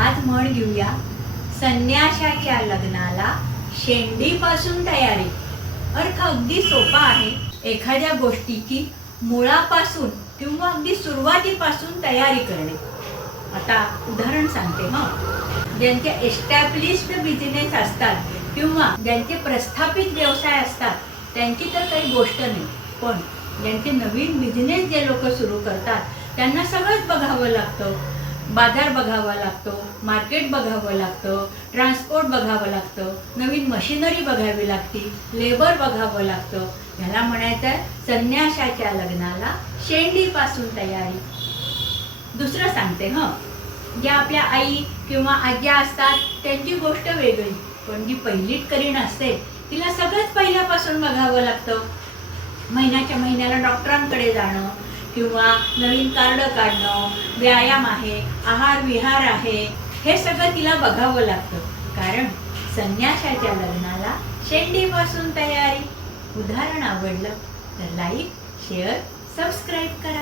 आज म्हण घेऊया. संन्याशाच्या लग्नाला शेंडीपासून तयारी. अर्थ अगदी सोपा आहे. एखाद्या गोष्टीची मुळापासून किंवा अगदी सुरुवातीपासून तयारी करणे. आता उदाहरण सांगते हं. ज्यांचे एस्टॅब्लिश्ड बिझनेस असतात किंवा ज्यांचे प्रस्थापित व्यवसाय असतात त्यांची तर काही गोष्ट नाही. पण ज्यांचे नवीन बिझनेस जे लोक सुरू करतात त्यांना सगळंच बघावं लागतं. बाजार बघावा लागतो मार्केट बघावं लागतं ट्रान्सपोर्ट बघावं लागतं नवीन मशिनरी बघावी लागती लेबर बघावं लागतं. ह्याला म्हणायचं आहे संन्याशाच्या लग्नाला शेंडीपासून तयारी. दुसरं सांगते हं. ज्या आपल्या आई किंवा आज्या असतात त्यांची गोष्ट वेगळी पण जी पहिलीत करीण असते तिला सगळंच पहिल्यापासून बघावं लागतं. महिन्याच्या महिन्याला डॉक्टरांकडे जाणं किंवा नवीन कार्ड काढणं व्यायाम आहे आहार विहार आहे हे सगळं तिला बघावं लागतं. कारण संन्याशाच्या लग्नाला शेंडीपासून तयारी. उदाहरण आवडलं तर लाईक शेअर सबस्क्राईब करा.